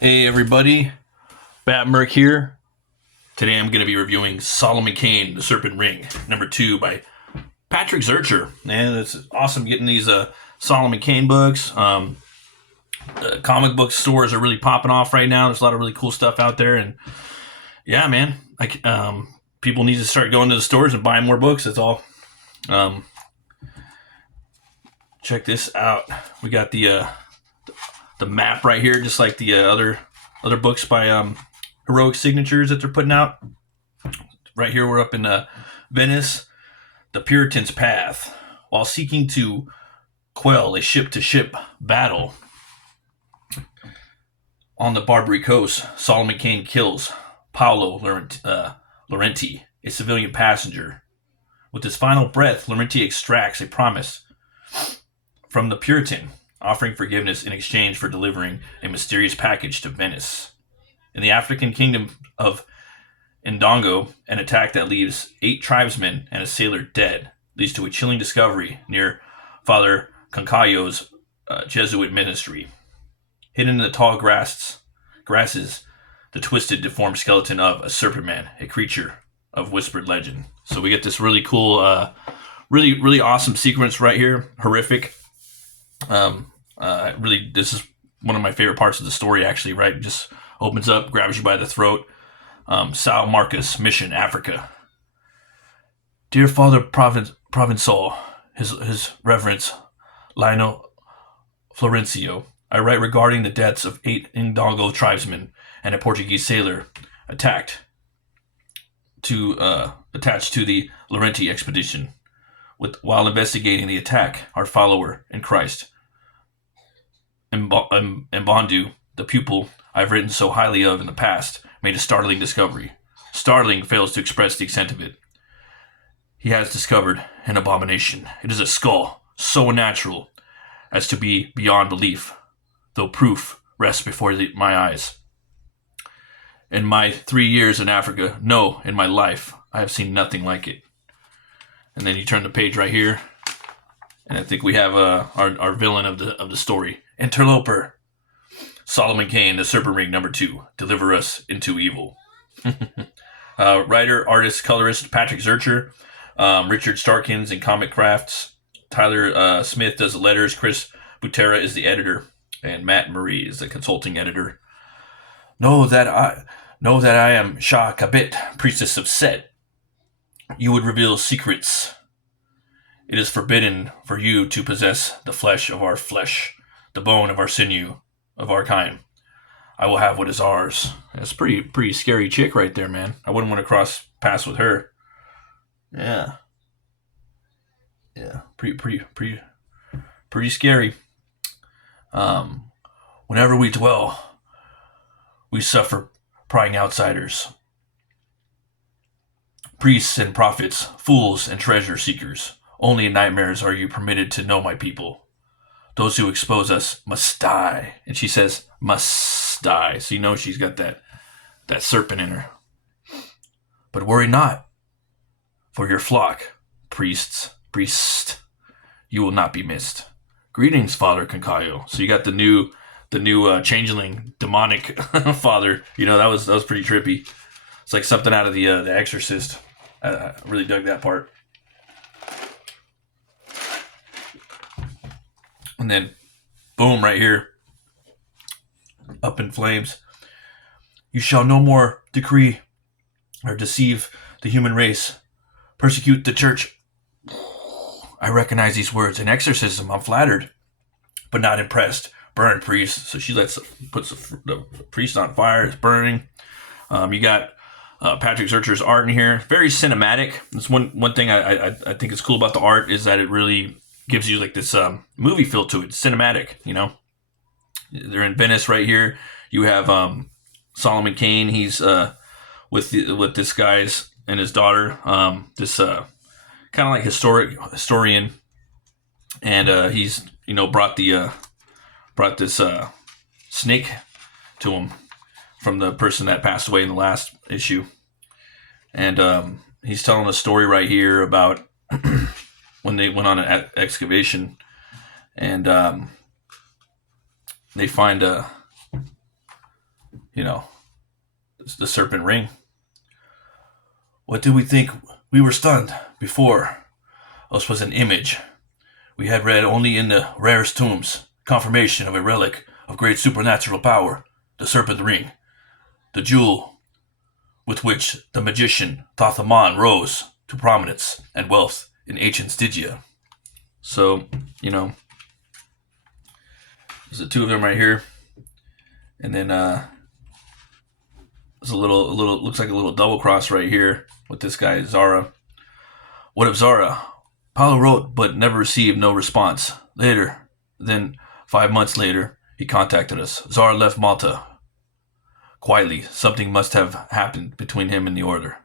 Hey everybody, Bat Merc here. Today I'm going to be reviewing Solomon Kane, The Serpent Ring, #2 by Patrick Zurcher. And it's awesome getting these Solomon Kane books. The comic book stores are really popping off right now. There's a lot of really cool stuff out there, and yeah, man, people need to start going to the stores and buying more books. That's all. Um, Check this out. We got the map right here, just like the other books by Heroic Signatures that they're putting out. Right here, we're up in Venice, the Puritans' path. While seeking to quell a ship-to-ship battle on the Barbary coast, Solomon Kane kills Paolo Laurenti, a civilian passenger. With his final breath, Laurenti extracts a promise from the Puritan, offering forgiveness in exchange for delivering a mysterious package to Venice. In the African kingdom of Ndongo, an attack that leaves 8 tribesmen and a sailor dead leads to a chilling discovery near Father Concayo's Jesuit ministry. Hidden in the tall grasses, the twisted, deformed skeleton of a serpent man, a creature of whispered legend. So we get this really cool, really awesome sequence right here. Horrific. This is one of my favorite parts of the story, actually, right? It just opens up, grabs you by the throat. Sal Marcus, Mission, Africa. Dear Father Provençal, His Reverence Lionel Florencio, I write regarding the deaths of 8 Ndongo tribesmen and a Portuguese sailor attached to the Laurenti expedition. While investigating the attack, our follower in Christ, Mbondu, the pupil I've written so highly of in the past, made a startling discovery. Startling fails to express the extent of it. He has discovered an abomination. It is a skull so unnatural as to be beyond belief, though proof rests before my eyes. In my 3 years in Africa, no, in my life, I have seen nothing like it. And then you turn the page right here, and I think we have our villain of the story, Interloper, Solomon Kane, The Serpent Ring, #2, Deliver Us into Evil. Writer, artist, colorist Patrick Zurcher, Richard Starkins in Comic Crafts, Tyler Smith does the letters, Chris Butera is the editor, and Matt Marie is the consulting editor. Know that I am Shah Kabit, priestess of Set. You would reveal secrets. It is forbidden for you to possess the flesh of our flesh, the bone of our sinew, of our kind. I will have what is ours. That's pretty scary chick right there, man. I wouldn't want to cross paths with her. Yeah, pretty scary. Whenever we dwell, we suffer prying outsiders. Priests and prophets, fools and treasure seekers. Only in nightmares are you permitted to know my people. Those who expose us must die. And she says, must die. So you know she's got that serpent in her. But worry not, for your flock, priest, you will not be missed. Greetings, Father Concayo. So you got the new changeling, demonic father. You know, that was pretty trippy. It's like something out of the Exorcist. I really dug that part. And then, boom, right here, up in flames. You shall no more decree or deceive the human race, persecute the church. I recognize these words. An exorcism, I'm flattered, but not impressed. Burn, priest. So she puts the priest on fire. It's burning. You got Patrick Zurcher's art in here. Very cinematic. That's one thing I think is cool about the art is that it really gives you like this movie feel to it. It's cinematic, you know. They're in Venice right here. You have Solomon Kane. He's with this guy's and his daughter. This kind of like historian, and he's brought this snake to him from the person that passed away in the last issue. And he's telling a story right here about when they went on an excavation, and they find you know, the serpent ring. What did we think? We were stunned. Before us was an image we had read only in the rarest tombs, confirmation of a relic of great supernatural power, the serpent ring, the jewel with which the magician Tathaman rose to prominence and wealth in ancient Stygia. So, there's the two of them right here, and then there's a little, looks like a little double cross right here with this guy Zara. What of Zara? Paulo wrote, but never received no response. Then 5 months later, he contacted us. Zara left Malta quietly. Something must have happened between him and the order.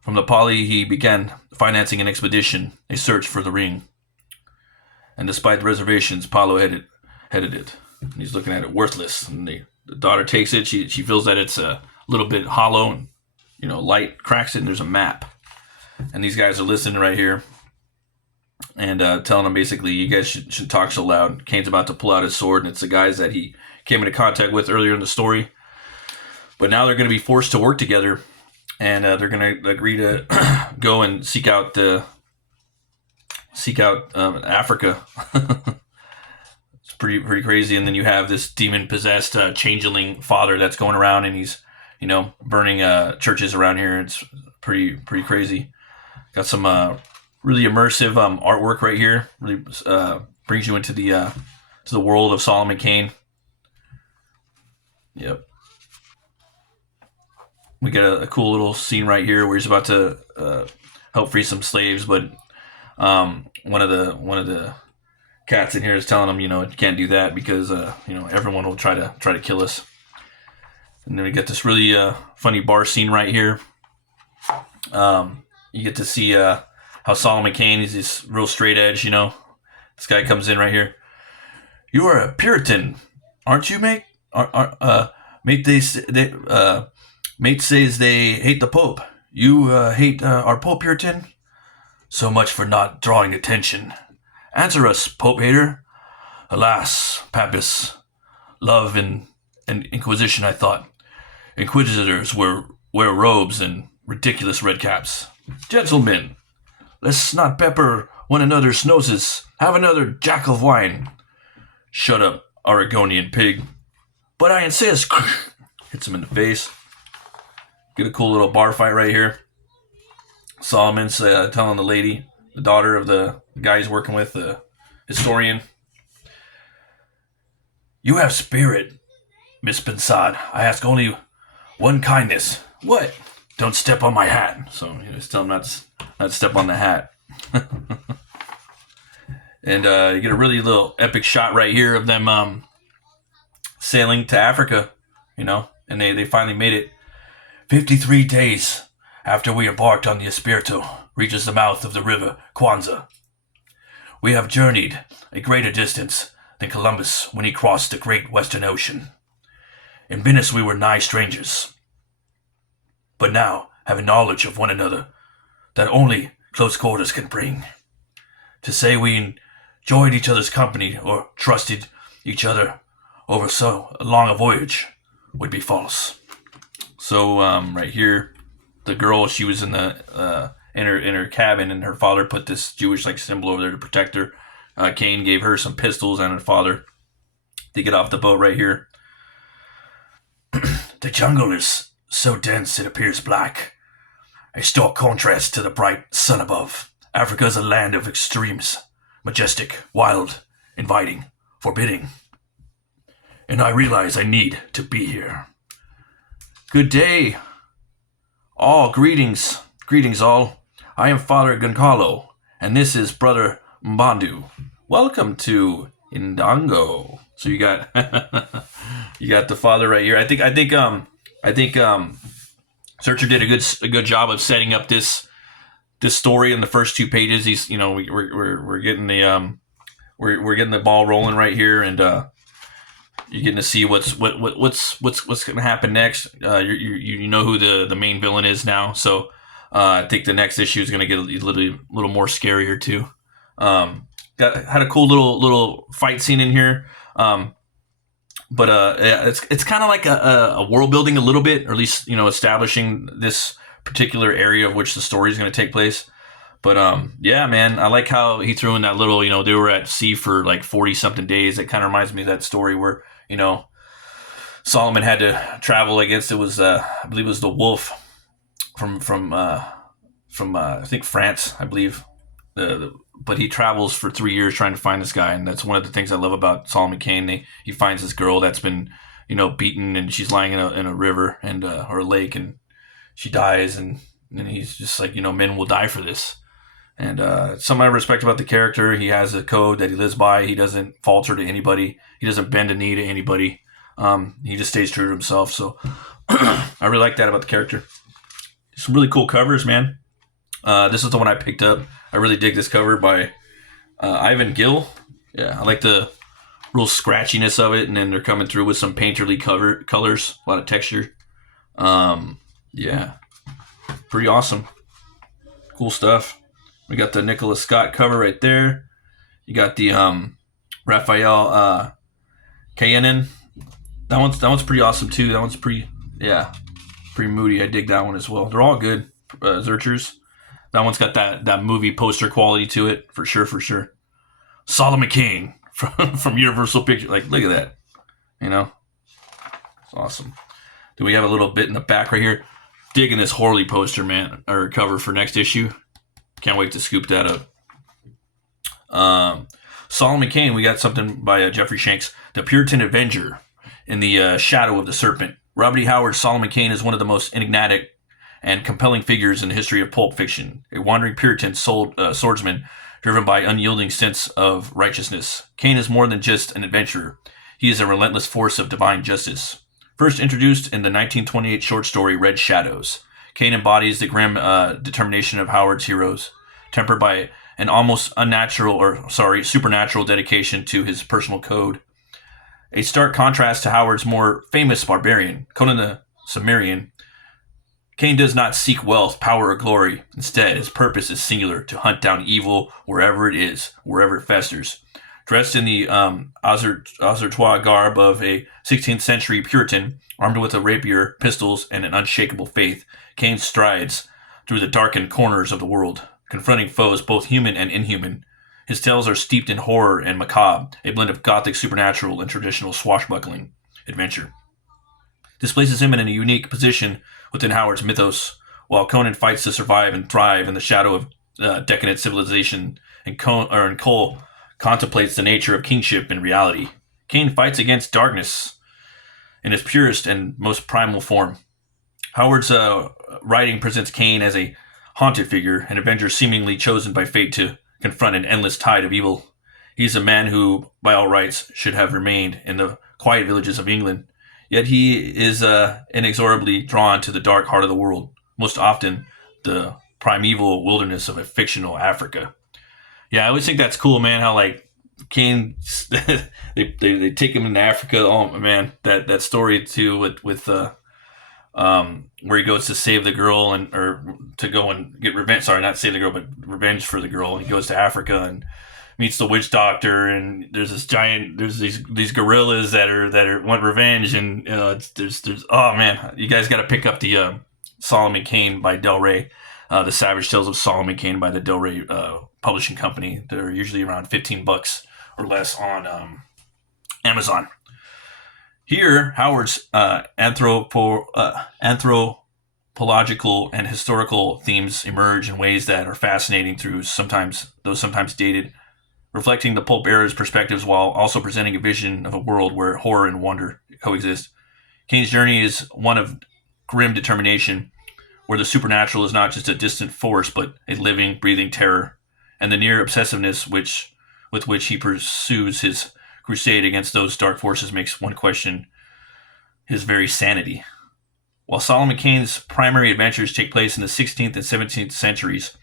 From the Pali, he began financing an expedition, a search for the ring. And despite the reservations, Paulo headed it. And he's looking at it worthless. And the daughter takes it. She feels that it's a little bit hollow, and light cracks it, and there's a map. And these guys are listening right here and telling them basically, you guys should talk so loud. Kane's about to pull out his sword, and it's the guys that he came into contact with earlier in the story. But now they're going to be forced to work together, and they're going to agree to go and seek out Africa. It's pretty crazy. And then you have this demon-possessed changeling father that's going around, and he's burning churches around here. It's pretty crazy. Got some really immersive artwork right here. Really brings you into the world of Solomon Kane. Yep. We got a cool little scene right here where he's about to help free some slaves, but one of the cats in here is telling him, you can't do that because everyone will try to kill us. And then we get this really funny bar scene right here. You get to see how Solomon Kane is this real straight edge. This guy comes in right here. You are a Puritan, aren't you, mate? Mate says they hate the Pope. You hate our Pope, Puritan? So much for not drawing attention. Answer us, Pope hater. Alas, Papist, love and Inquisition, I thought. Inquisitors wear robes and ridiculous red caps. Gentlemen, let's not pepper one another's noses. Have another jack of wine. Shut up, Oregonian pig. But I insist. Hits him in the face. Get a cool little bar fight right here. Solomon's telling the lady, the daughter of the guy he's working with, the historian. You have spirit, Miss Pensad. I ask only one kindness. What? Don't step on my hat. So just tell him not to step on the hat. And you get a really little epic shot right here of them sailing to Africa, and they finally made it. 53 days after we embarked on the Espirito reaches the mouth of the river Kwanzaa. We have journeyed a greater distance than Columbus when he crossed the great Western Ocean. In Venice we were nigh strangers, but now have a knowledge of one another that only close quarters can bring. To say we enjoyed each other's company or trusted each other over so long a voyage would be false. So right here, the girl, she was in the in her cabin, and her father put this Jewish symbol over there to protect her. Kane gave her some pistols and her father to get off the boat right here. The jungle is so dense it appears black, a stark contrast to the bright sun above. Africa is a land of extremes, majestic, wild, inviting, forbidding. And I realize I need to be here. Good day, all. Greetings all. I am Father Goncalo, and this is Brother Mbandu. Welcome to Indango. So you got you got the father right here. I think Searcher did a good job of setting up this story in the first 2 pages. He's we're getting the we're getting the ball rolling right here, and you're getting to see what's going to happen next. You know who the main villain is now, so I think the next issue is going to get a little more scarier too. Had a cool little fight scene in here. but yeah, it's kind of like a world building a little bit, or at least establishing this particular area of which the story is going to take place. But yeah, man, I like how he threw in that little, they were at sea for like 40 something days. It kind of reminds me of that story where Solomon had to travel against, it was I believe it was the wolf from I think France, I believe. But he travels for 3 years trying to find this guy, and that's one of the things I love about Solomon Kane. He finds this girl that's been beaten, and she's lying in a river and or a lake, and she dies, and he's just like, men will die for this. And something I respect about the character, he has a code that he lives by. He doesn't falter to anybody. He doesn't bend a knee to anybody. He just stays true to himself. So I really like that about the character. Some really cool covers, man. This is the one I picked up. I really dig this cover by Ivan Gill. Yeah, I like the real scratchiness of it, and then they're coming through with some painterly colors, a lot of texture. Yeah, pretty awesome. Cool stuff. We got the Nicholas Scott cover right there. You got the Raphael Kayanin. That one's pretty awesome too. That one's pretty moody. I dig that one as well. They're all good Zerchers. That one's got that movie poster quality to it for sure. Solomon Kane from Universal Pictures. Like, look at that. It's awesome. Do we have a little bit in the back right here? Digging this Horley poster, man, or cover for next issue. Can't wait to scoop that up. Solomon Kane, we got something by Jeffrey Shanks, The Puritan Avenger, in the shadow of the serpent. Robert E. Howard's Solomon Kane is one of the most enigmatic and compelling figures in the history of pulp fiction. A wandering Puritan swordsman driven by unyielding sense of righteousness. Kane is more than just an adventurer. He is a relentless force of divine justice. First introduced in the 1928 short story Red Shadows, Kane embodies the grim determination of Howard's heroes, tempered by an almost supernatural dedication to his personal code. A stark contrast to Howard's more famous barbarian, Conan the Cimmerian. Kane does not seek wealth, power, or glory. Instead, his purpose is singular: to hunt down evil wherever it is, wherever it festers. Dressed in the Azertois garb of a 16th century Puritan, armed with a rapier, pistols, and an unshakable faith, Kane strides through the darkened corners of the world, confronting foes both human and inhuman. His tales are steeped in horror and macabre, a blend of gothic supernatural and traditional swashbuckling adventure. This places him in a unique position within Howard's mythos, while Conan fights to survive and thrive in the shadow of decadent civilization, and Cole contemplates the nature of kingship in reality. Kane fights against darkness in its purest and most primal form. Howard's writing presents Kane as a haunted figure, an avenger seemingly chosen by fate to confront an endless tide of evil. He's a man who, by all rights, should have remained in the quiet villages of England. Yet he is inexorably drawn to the dark heart of the world, most often the primeval wilderness of a fictional Africa. Yeah, I always think that's cool, man, how like Kane, they take him into Africa. Oh man, that story too with where he goes to save the girl or to go and get revenge. Sorry, not save the girl, but revenge for the girl. He goes to Africa and meets the witch doctor, and there's these gorillas that want revenge, and there's oh man, you guys got to pick up the Solomon Kane by Del Rey, the Savage Tales of Solomon Kane by the Del Rey publishing company. They're usually around $15 or less on Amazon. Here, Howard's anthropological and historical themes emerge in ways that are fascinating though sometimes dated, reflecting the pulp era's perspectives while also presenting a vision of a world where horror and wonder coexist. Kane's journey is one of grim determination, where the supernatural is not just a distant force, but a living, breathing terror, and the near obsessiveness with which he pursues his crusade against those dark forces makes one question his very sanity. While Solomon Kane's primary adventures take place in the 16th and 17th centuries,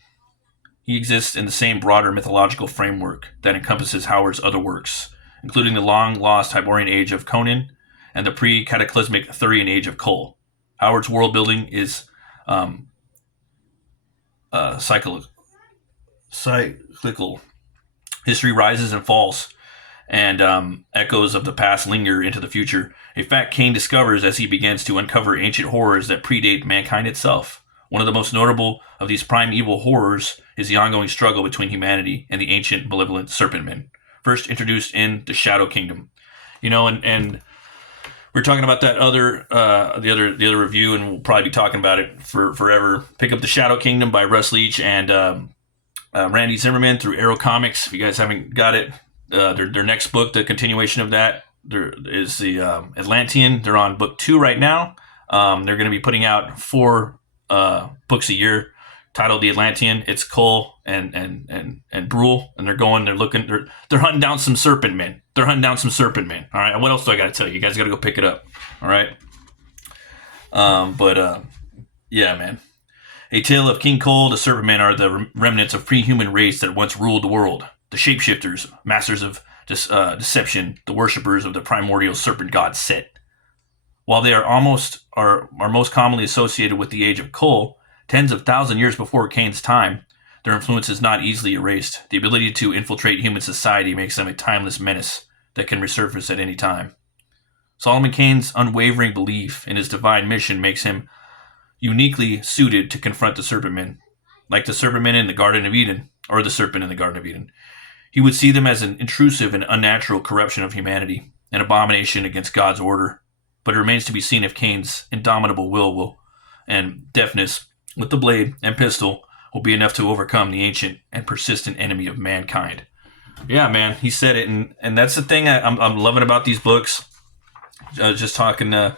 he exists in the same broader mythological framework that encompasses Howard's other works, including the long-lost Hyborian age of Conan and the pre-cataclysmic Arthurian age of Cole. Howard's world-building is cyclical. History rises and falls, and echoes of the past linger into the future. A fact Kane discovers as he begins to uncover ancient horrors that predate mankind itself. One of the most notable of these primeval horrors is the ongoing struggle between humanity and the ancient malevolent serpent men, first introduced in the Shadow Kingdom. And we're talking about that the other review, and we'll probably be talking about it for forever. Pick up the Shadow Kingdom by Russ Leach and Randy Zimmerman through Arrow Comics. If you guys haven't got it, their next book, the continuation of that, there is the Atlantean. They're on book 2 right now. They're going to be putting out 4 books a year, titled The Atlantean. It's Cole and Brule, and they're hunting down some serpent men. All right, what else do I got to tell you? You guys got to go pick it up. All right. Yeah, man. A tale of King Cole, the Serpent Men are the remnants of pre-human race that once ruled the world. The shapeshifters, masters of deception, the worshippers of the primordial serpent god Set. While they are most commonly associated with the age of Cole, tens of thousands of years before Kane's time, their influence is not easily erased. The ability to infiltrate human society makes them a timeless menace that can resurface at any time. Solomon Kane's unwavering belief in his divine mission makes him uniquely suited to confront the Serpent Men. Like the Serpent Men in the Garden of Eden, or the serpent in the Garden of Eden. He would see them as an intrusive and unnatural corruption of humanity, an abomination against God's order. But it remains to be seen if Kane's indomitable will and deftness with the blade and pistol will be enough to overcome the ancient and persistent enemy of mankind. Yeah, man, he said it, and that's the thing I'm loving about these books. I was just talking to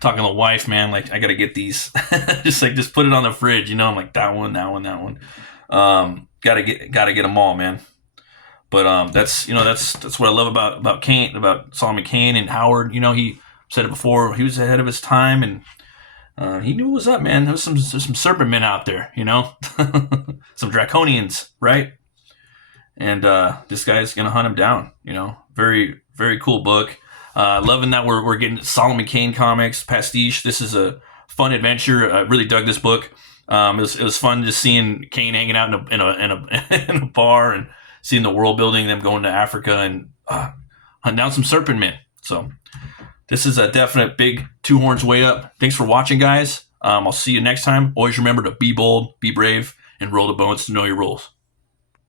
the wife, man. Like, I gotta get these. just put it on the fridge, I'm like, that one. Gotta get them all, man. But that's what I love about Kane, about Solomon Kane and Howard. He said it before. He was ahead of his time, and he knew what was up, man. There's some serpent men out there, some draconians, right? And this guy's gonna hunt him down. Very, very cool book. Loving that we're getting Solomon Kane comics pastiche. This is a fun adventure. I really dug this book. It was fun just seeing Kane hanging out in a bar and seeing the world building, them going to Africa and hunting down some serpent men. So this is a definite big 2 horns way up. Thanks for watching, guys. I'll see you next time. Always remember to be bold, be brave, and roll the bones to know your rules.